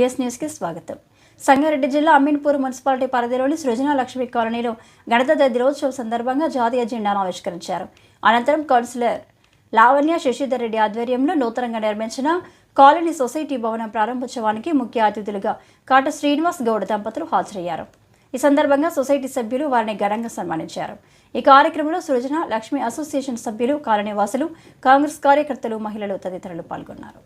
VS న్యూస్కి స్వాగతం. సంగారెడ్డి జిల్లా అమీన్పూర్ మున్సిపాలిటీ పరిధిలోని సృజన లక్ష్మి కాలనీలో గణతంత్ర దినోత్సవం సందర్భంగా జాతీయ జెండాను ఆవిష్కరించారు. అనంతరం కౌన్సిలర్ లావణ్య శశిధర్ రెడ్డి ఆధ్వర్యంలో నూతనంగా నిర్మించిన కాలనీ సొసైటీ భవనం ప్రారంభోత్సవానికి ముఖ్య అతిథులుగా కాట శ్రీనివాస్ గౌడ్ దంపతులు హాజరయ్యారు. ఈ సందర్భంగా సొసైటీ సభ్యులు వారిని ఘనంగా సన్మానించారు. ఈ కార్యక్రమంలో సృజన లక్ష్మి అసోసియేషన్ సభ్యులు, కాలనీ వాసులు, కాంగ్రెస్ కార్యకర్తలు, మహిళలు తదితరులు పాల్గొన్నారు.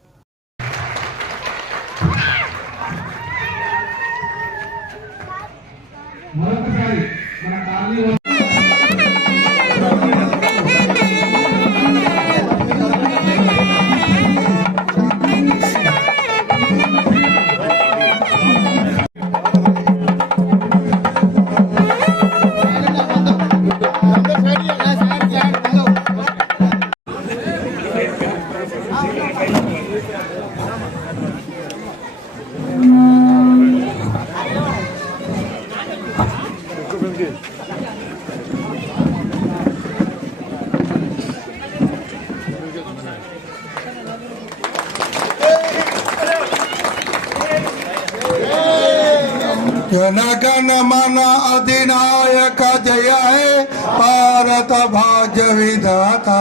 जनगण मन अधिनायक जय है भारत भाग्य विधाता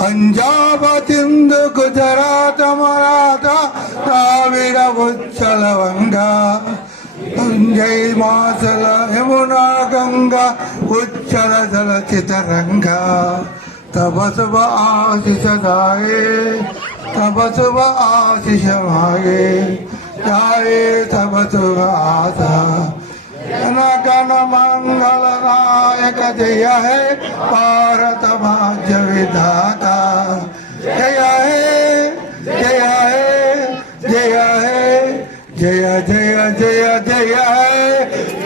पंजाब सिंध गुजरात मराठा द्राविड उच्चल वंगा संजय मासल यमुना गंगा उच्चल जल चितरंगा तब शुभ आशीष गाए तब शुभ आशीष मांगे जाए तब शुभ आशा जनगण मंगल नायक जय है भारत भाग्य विधाता जय है जय है जय है जय जय जय जय है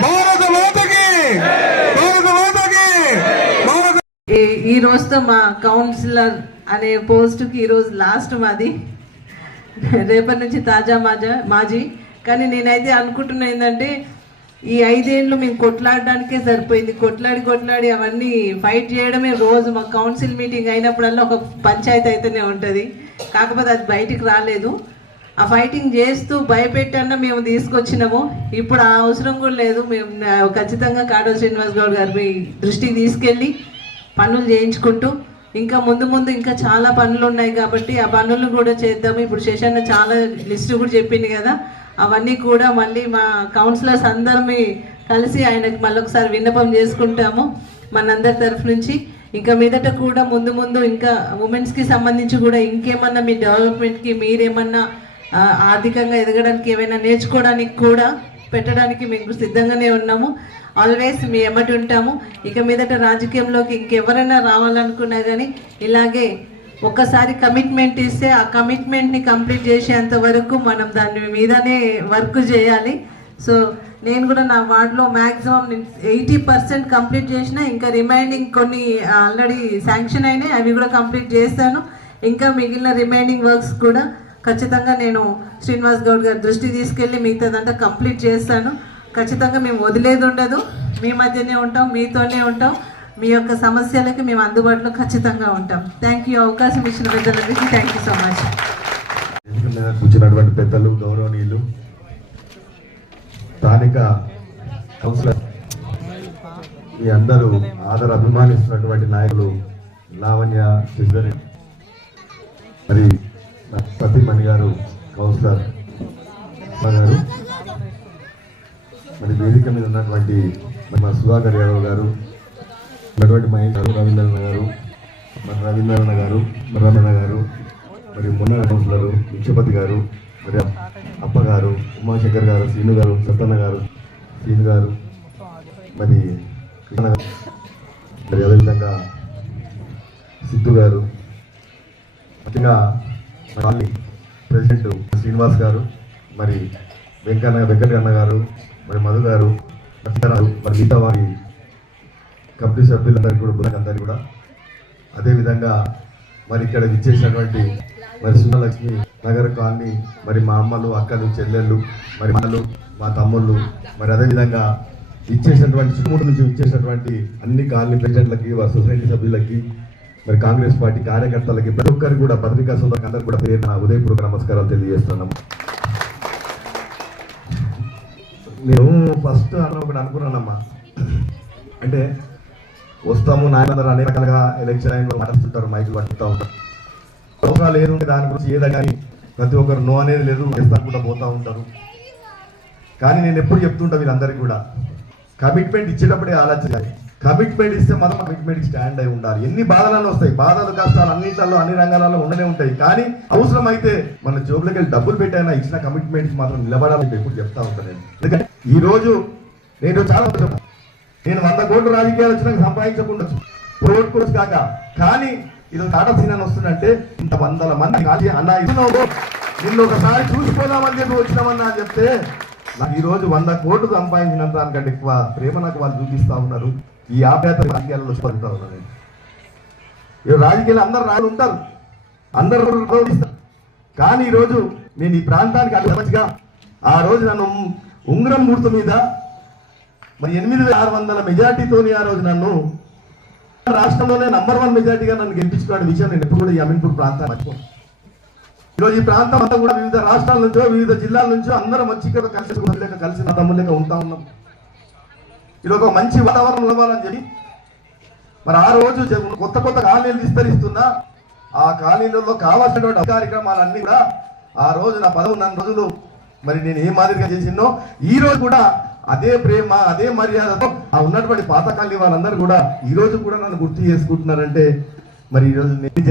भारत माता की भारत माता की भारत. ఈ రోజుతో మా కౌన్సిలర్ అనే పోస్టుకి ఈరోజు లాస్ట్ మాది, రేపటి నుంచి తాజా మాజీ. కానీ నేనైతే అనుకుంటున్నా ఏంటంటే ఈ 5 ఏళ్ళు మేము కొట్లాడడానికే సరిపోయింది. కొట్లాడి అవన్నీ ఫైట్ చేయడమే రోజు. మా కౌన్సిల్ మీటింగ్ అయినప్పుడల్లా ఒక పంచాయతీ అయితేనే ఉంటుంది, కాకపోతే అది బయటికి రాలేదు. ఆ ఫైటింగ్ చేస్తూ భయపెట్టన్నా మేము తీసుకొచ్చినాము. ఇప్పుడు ఆ అవసరం కూడా లేదు. మేము ఖచ్చితంగా కాటో శ్రీనివాస్ గౌడ్ గారి దృష్టికి తీసుకెళ్ళి పనులు చేయించుకుంటూ ఇంకా ముందు ఇంకా చాలా పనులు ఉన్నాయి కాబట్టి ఆ పనులు కూడా చేద్దాము. ఇప్పుడు శేషన్న చాలా లిస్టు కూడా చెప్పింది కదా, అవన్నీ కూడా మళ్ళీ మా కౌన్సిలర్స్ అందరినీ కలిసి ఆయనకు మళ్ళొకసారి విన్నపం చేసుకుంటాము మనందరి తరఫు నుంచి. ఇంకా మీదట కూడా ముందు ఇంకా ఉమెన్స్కి సంబంధించి కూడా ఇంకేమన్నా మీ డెవలప్మెంట్కి మీరేమన్నా ఆర్థికంగా ఎదగడానికి ఏమైనా నేర్చుకోవడానికి కూడా పెట్టడానికి మేము సిద్ధంగానే ఉన్నాము. ఆల్వేస్ మీ ఎమ్మటి ఉంటాము. ఇక మీదట రాజకీయంలోకి ఇంకెవరైనా రావాలనుకున్నా కానీ ఇలాగే ఒక్కసారి కమిట్మెంట్ ఇస్తే ఆ కమిట్మెంట్ని కంప్లీట్ చేసేంత వరకు మనం దాని మీదనే వర్క్ చేయాలి. సో నేను కూడా నా వార్డులో మ్యాక్సిమం 80% కంప్లీట్ చేసిన, ఇంకా రిమైనింగ్ కొన్ని ఆల్రెడీ శాంక్షన్ అయినాయి, అవి కూడా కంప్లీట్ చేస్తాను. ఇంకా మిగిలిన రిమైనింగ్ వర్క్స్ కూడా ఖచ్చితంగా నేను శ్రీనివాస్ గౌడ్ గారి దృష్టికి తీసుకెళ్ళి మిగతాదంతా కంప్లీట్ చేస్తాను. ఖచ్చితంగా మేము వదిలేది ఉండదు, మీ మధ్యనే ఉంటాం, మీతోనే ఉంటాం. మీ యొక్క సమస్యలకి మేము అందుబాటులో ఖచ్చితంగా ఉంటాం. Thank you. అవకాశం ఇచ్చిన పెద్దలకి థ్యాంక్ యూ సో మచ్. కూర్చున్నటువంటి పెద్దలు, గౌరవనీయులు, స్థానిక కౌన్సిలర్, మీ అందరూ ఆదర అభిమానిస్తున్నటువంటి నాయకులు లావణ్య శశిధర్ మరి సతీమణి గారు, కౌన్సిలర్ గారు, మరి వేదిక మీద ఉన్నటువంటి మన సుధాకర్ యాదవ్ గారు, ఉన్నటువంటి మహేష్ గారు, రవీంద్రన్న గారు, మరి రవీంద్రన్న గారు, రమణ గారు, మరి మొన్న కౌన్సిలర్ విక్షపతి గారు, మరి అప్ప గారు, ఉమాశంకర్ గారు, శ్రీను గారు, సత్తన్న గారు, శ్రీను గారు, మరి కృష్ణ గారు, మరి అదేవిధంగా సిద్ధు గారు, ముఖ్యంగా మరి ప్రెసిడెంట్ శ్రీనివాస్ గారు, మరి వెంకన్న గారు, మరి మధు గారు, మరి మిగతా వారి కమిటీ సభ్యులందరికీ కూడా అదేవిధంగా మరి ఇక్కడ విచ్చేసినటువంటి మరి సున్నలక్ష్మి నగర కాలనీ, మరి మా అమ్మలు, అక్కలు, చెల్లెళ్ళు, మరి మనలు, మా తమ్ముళ్ళు, మరి అదేవిధంగా ఇచ్చేసినటువంటి చుట్టుముట్టు నుంచి ఇచ్చేసినటువంటి అన్ని కాలనీ ప్రెసిడెంట్లకి, వారి సొసైటీ సభ్యులకి, మరి కాంగ్రెస్ పార్టీ కార్యకర్తలకి, ప్రతి ఒక్కరికి కూడా పత్రికా సోదరులకు అందరికీ కూడా పేరున ఉదయపూర్వక నమస్కారాలు తెలియజేస్తున్నాము. నేను ఫస్ట్ ఒకటి అనుకున్నానమ్మా, అంటే వస్తాము నాయనందరూ అనేక రకాలుగా ఎలక్షన్ అయిన మాట్లాడుతుంటారు, మైకులు పట్టుతూ ఉంటారు, అవసరాలు ఏది ఉంటే దాని గురించి ఏదని కానీ ప్రతి ఒక్కరు నో అనేది లేదు, చేస్తానుకుంటా పోతూ ఉంటారు. కానీ నేను ఎప్పుడు చెప్తుంటా వీళ్ళందరికీ కూడా, కమిట్మెంట్ ఇచ్చేటప్పుడే ఆలోచించాలి. కమిట్మెంట్ ఇస్తే మనం కమిట్మెంట్ స్టాండ్ అయి ఉండాలి. ఎన్ని బాధలను వస్తాయి, బాధలు కష్టాలు అన్నింటిలో అన్ని రంగాలలో ఉండనే ఉంటాయి. కానీ అవసరం అయితే మన జోబులకి వెళ్ళి డబ్బులు పెట్టైనా ఇచ్చిన కమిట్మెంట్ మాత్రం నిలబడాలని ఎప్పుడు చెప్తా ఉంటాను నేను. ఎందుకంటే ఈ రోజు నేను చాలా నేను 100 కోట్లు రాజకీయాలు వచ్చినాక సంపాదించకుండొచ్చు, రోడ్ కోర్స్ కాక, కానీ ఇది టాటా సీన్ అని వస్తుందంటే ఇంత 100 మంది అన్న ఇస్తున్నావు నిన్ను ఒకసారి చూసిపోదామని చెప్పి వచ్చినామన్నా అని చెప్తే నాకు ఈ రోజు 100 కోట్లు సంపాదించినంత దానికంటే ఎక్కువ ప్రేమ నాకు వాళ్ళు చూపిస్తా ఉన్నారు. ఈ ఆప్యాయత రాజకీయాల్లో పడుతూ ఉన్నారు. నేను ఈ రాజకీయాలు అందరు రాళ్ళు ఉంటారు, అందరూ గౌరవిస్తారు. కానీ ఈరోజు నేను ఈ ప్రాంతానికి అడ్డమచ్చిగా ఆ రోజు నన్ను ఉంగరం గుర్తు మీద మరి 8600 మెజార్టీతోని ఆ రోజు నన్ను రాష్ట్రంలోనే #1 మెజార్టీగా నన్ను గెలిపించుకున్న విషయం నేను ఎప్పుడు కూడా ఈ అమీన్పూర్ ప్రాంతాన్ని మర్చిపోను. ఈరోజు ఈ ప్రాంతం అంతా కూడా వివిధ రాష్ట్రాల నుంచో వివిధ జిల్లాల నుంచో అందరం వచ్చి ఇక్కడ కలిసి నా తమ్ముళ్ళక ఉంటా ఉన్నాం. ఇది ఒక మంచి వాతావరణం ఇవ్వాలని చెప్పి మరి ఆ రోజు కొత్త కొత్త కాలనీలు విస్తరిస్తున్నా ఆ కాలనీలలో కావాల్సినటువంటి కార్యక్రమాలన్నీ కూడా ఆ రోజు నా 11 రోజులు మరి నేను ఏ మాదిరిగా చేసినో ఈ రోజు కూడా అదే ప్రేమ అదే మర్యాదతో ఆ ఉన్నటువంటి పాత కాలనీ వాళ్ళందరూ కూడా ఈ రోజు కూడా నన్ను గుర్తు చేసుకుంటున్నారంటే మరి ఈరోజు